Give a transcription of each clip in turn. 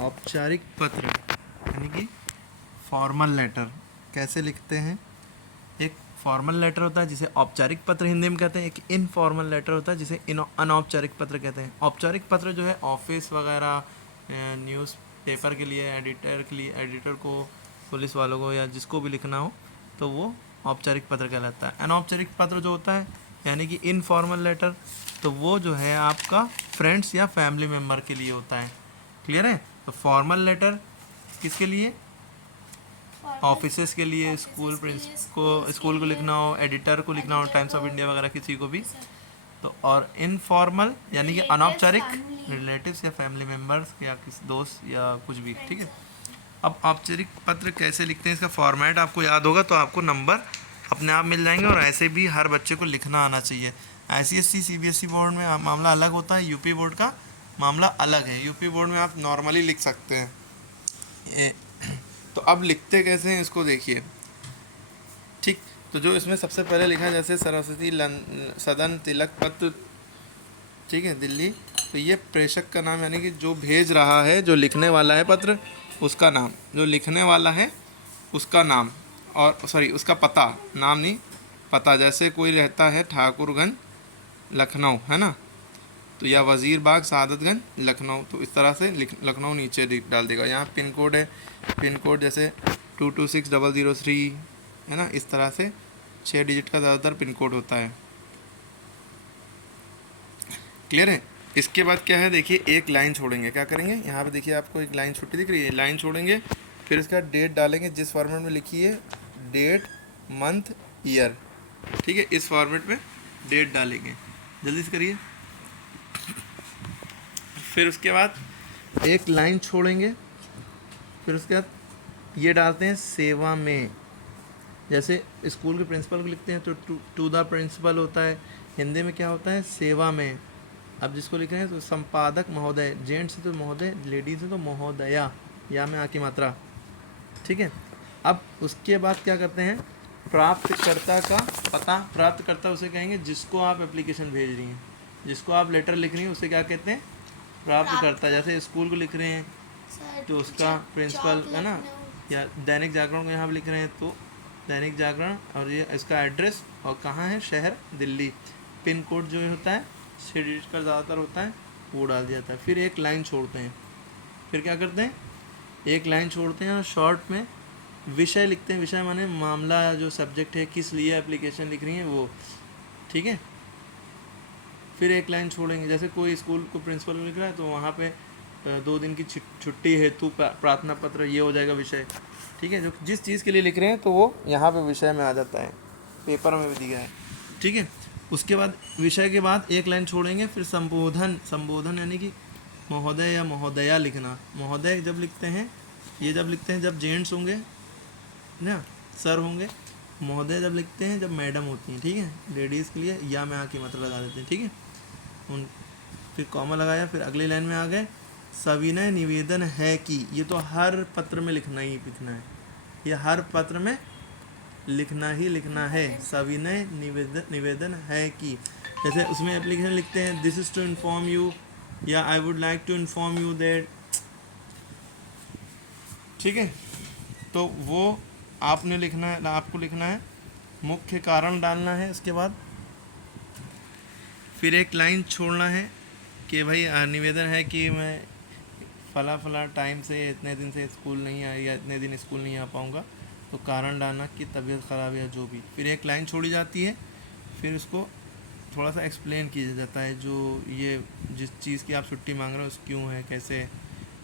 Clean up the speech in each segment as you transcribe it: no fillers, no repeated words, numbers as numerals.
औपचारिक पत्र यानी कि फॉर्मल लेटर कैसे लिखते हैं। एक फॉर्मल लेटर होता है जिसे औपचारिक पत्र हिंदी में कहते हैं, एक इनफॉर्मल लेटर होता है जिसे अनौपचारिक पत्र कहते हैं। औपचारिक पत्र जो है ऑफिस वगैरह, न्यूज़ पेपर के लिए, एडिटर को, पुलिस वालों को या जिसको भी लिखना हो तो वो औपचारिक पत्र कहलाता है। अनौपचारिक पत्र जो होता है यानी कि इनफॉर्मल लेटर, तो वो जो है आपका फ्रेंड्स या फैमिली मेम्बर के लिए होता है। क्लियर है। तो फॉर्मल लेटर किसके लिए? ऑफिसेस के लिए, स्कूल को लिखना हो, एडिटर को लिखना हो, टाइम्स ऑफ इंडिया वगैरह किसी को भी। तो और इनफॉर्मल यानी कि अनौपचारिक, रिलेटिव्स या फैमिली मेम्बर्स या किसी दोस्त या कुछ भी। ठीक है। अब औपचारिक पत्र कैसे लिखते हैं, इसका फॉर्मेट आपको याद होगा तो आपको नंबर अपने आप मिल जाएंगे। और ऐसे भी हर बच्चे को लिखना आना चाहिए। ICSE CBSE बोर्ड में मामला अलग होता है, यूपी बोर्ड का मामला अलग है। यूपी बोर्ड में आप नॉर्मली लिख सकते हैं। तो अब लिखते कैसे हैं इसको देखिए। ठीक, तो जो इसमें सबसे पहले लिखा है जैसे सरस्वती सदन तिलक पत्र, ठीक है, दिल्ली। तो ये प्रेषक का नाम यानी कि जो भेज रहा है, जो लिखने वाला है पत्र, उसका नाम, जो लिखने वाला है उसका नाम, और सॉरी उसका पता, नाम नहीं पता। जैसे कोई रहता है ठाकुरगंज लखनऊ, है ना, तो या वज़ीर बाग सादतगंज लखनऊ, तो इस तरह से लखनऊ नीचे डाल देगा। यहाँ पिन कोड है, पिन कोड जैसे 226003, है ना, इस तरह से 6 डिजिट का ज़्यादातर पिन कोड होता है। क्लियर है। इसके बाद क्या है, देखिए एक लाइन छोड़ेंगे। क्या करेंगे, यहाँ पे देखिए आपको एक लाइन छुट्टी दिख रही है, लाइन छोड़ेंगे, फिर इसका डेट डालेंगे जिस फॉर्मेट में लिखी है, डेट मंथ ईयर। ठीक है, इस फॉर्मेट में डेट डालेंगे। जल्दी से करिए। फिर उसके बाद एक लाइन छोड़ेंगे, फिर उसके बाद ये डालते हैं सेवा में। जैसे स्कूल के प्रिंसिपल को लिखते हैं तो टू द प्रिंसिपल होता है, हिंदी में क्या होता है, सेवा में। अब जिसको लिख रहे हैं तो संपादक महोदय, जेंट्स है तो महोदय, लेडीज़ है तो महोदया, या में आ की मात्रा। ठीक है। अब उसके बाद क्या करते हैं, प्राप्तकर्ता का पता। प्राप्तकर्ता उसे कहेंगे जिसको आप एप्लीकेशन भेज रही हैं, जिसको आप लेटर लिख रही हैं, उसे क्या कहते हैं, प्राप्तकर्ता। जैसे स्कूल को लिख रहे हैं तो उसका प्रिंसिपल, है ना, या दैनिक जागरण को यहाँ पर लिख रहे हैं तो दैनिक जागरण, और ये इसका एड्रेस और कहाँ है, शहर दिल्ली। पिन कोड जो होता है 6 डिजिट का ज़्यादातर होता है, वो डाल दिया जाता है। फिर एक लाइन छोड़ते हैं। फिर क्या करते हैं, एक लाइन छोड़ते हैं और शॉर्ट में विषय लिखते हैं। विषय माने मामला, जो सब्जेक्ट है, किस लिए एप्लीकेशन लिख रही हैं वो। ठीक है। फिर एक लाइन छोड़ेंगे, जैसे कोई स्कूल को प्रिंसिपल को लिख रहा है तो वहाँ पे 2 दिन की छुट्टी हेतु प्रार्थना पत्र, ये हो जाएगा विषय। ठीक है। जो जिस चीज़ के लिए लिख रहे हैं तो वो यहाँ पे विषय में आ जाता है, पेपर में भी दिया है। ठीक है। उसके बाद विषय के बाद एक लाइन छोड़ेंगे, फिर संबोधन। संबोधन यानी कि महोदय या महोदया लिखना। महोदय जब लिखते हैं, ये जब लिखते हैं जब जेंट्स होंगे ना, सर होंगे। महोदय जब लिखते हैं जब मैडम होती हैं। ठीक है। लेडीज़ के लिए या में आ की मात्रा लगा देते हैं। ठीक है। उन फिर कॉमा लगाया, फिर अगली लाइन में आ गए, सविनय निवेदन है कि। ये तो हर पत्र में लिखना ही लिखना है, ये हर पत्र में लिखना ही लिखना है। सविनय निवेदन है कि, जैसे उसमें एप्लीकेशन लिखते हैं this is to inform you, या I would like to inform you that. ठीक है। तो वो आपने लिखना है, आपको लिखना है, मुख्य कारण डालना है। उसके बाद फिर एक लाइन छोड़ना है कि भाई निवेदन है कि मैं फला टाइम से, इतने दिन से स्कूल नहीं आया या इतने दिन स्कूल नहीं आ पाऊँगा, तो कारण डालना कि तबीयत ख़राब या जो भी। फिर एक लाइन छोड़ी जाती है, फिर उसको थोड़ा सा एक्सप्लेन किया जाता है, जो ये जिस चीज़ की आप छुट्टी मांग रहे हो उस क्यों है, कैसे।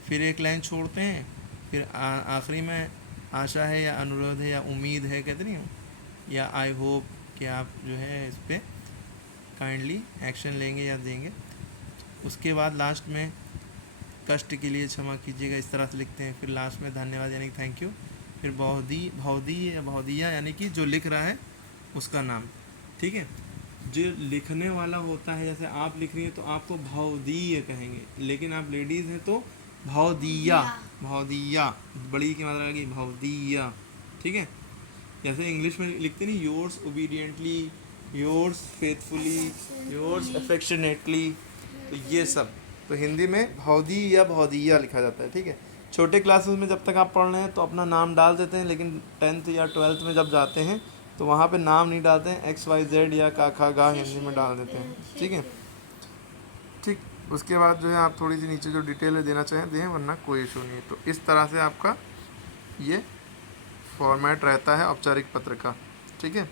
फिर एक लाइन छोड़ते हैं, फिर आखिरी में आशा है या अनुरोध है या उम्मीद है, कहते नहीं हो, या आई होप कि आप जो है इस पर काइंडली एक्शन लेंगे या देंगे। उसके बाद लास्ट में कष्ट के लिए क्षमा कीजिएगा, इस तरह से लिखते हैं। फिर लास्ट में धन्यवाद यानी कि थैंक यू। फिर भौदिया यानी कि जो लिख रहा है उसका नाम। ठीक है। जो लिखने वाला होता है, जैसे आप लिख रही हैं तो आपको भौदीय कहेंगे, लेकिन आप लेडीज़ हैं तो भौदिया। भौदिया बड़ी की मात्रा लगी, भौदिया। ठीक है। जैसे इंग्लिश में लिखते नहीं, yours obediently, yours faithfully, yours affectionately, तो ये सब तो हिंदी में भौदी या भौदिया लिखा जाता है, ठीक है। छोटे क्लासेस में जब तक आप पढ़ रहे हैं तो अपना नाम डाल देते हैं, लेकिन 10th या 12th में जब जाते हैं तो वहाँ पे नाम नहीं डालते हैं, XYZ या का खा गा हिंदी में डाल देते हैं, ठीक है। ठीक, उसके बाद जो है आप थोड़ी सी नीचे जो डिटेल देना चाहें दें, वरना कोई इशू नहीं है। तो इस तरह से आपका ये फॉर्मेट रहता है औपचारिक पत्र का, ठीक है।